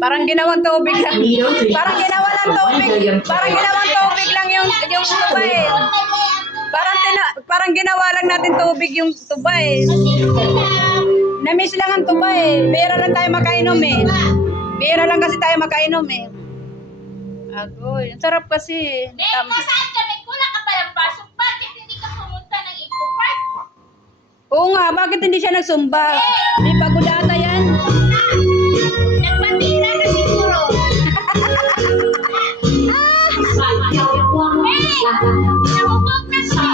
Parang ginawang tubig lang. Parang ginawa ng tubig. Parang ginawang tubig lang yung tuba eh. Parang ginawa lang natin tubig yung tuba eh. Namiss lang ang tuba eh. Bira lang tayo makainom eh. Bira lang kasi tayo makainom eh. Agoy, ang sarap kasi. Saan kami? Kulang ka pa ng pasok. Bakit hindi ka pumunta ng Eco Park? Oo nga, bakit hindi siya nagsumba? May pagudata yan. Nagpatira ka siguro. Nahubog na siya.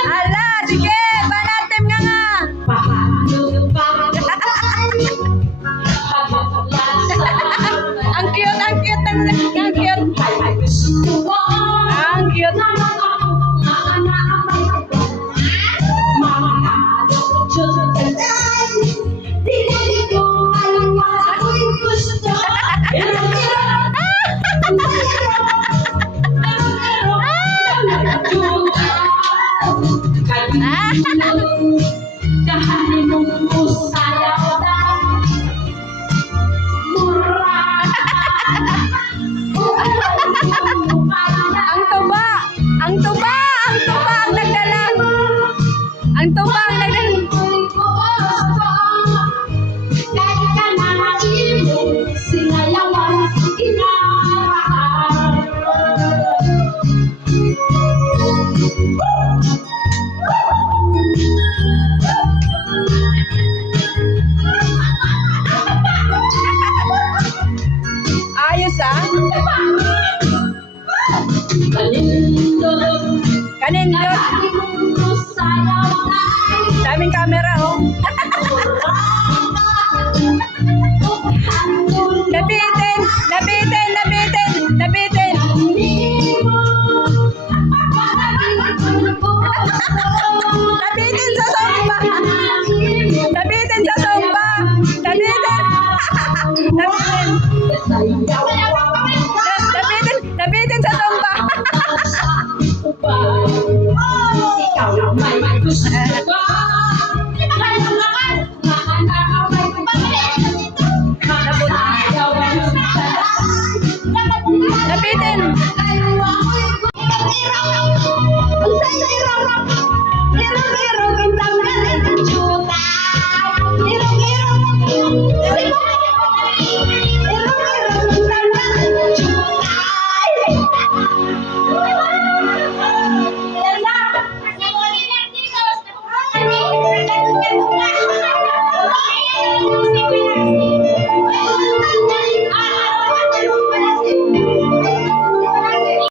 Ala, sige, banatim nga nga. Ang cute, ang cute, ang cute. Ang cute. Ang tuba, ang tuba, ang tuba ang nagdala. Ang tuba ang nagdala. Ayos ah. Kanindot. Daming camera oh. Nabitin, nabitin, nabitin, nabitin.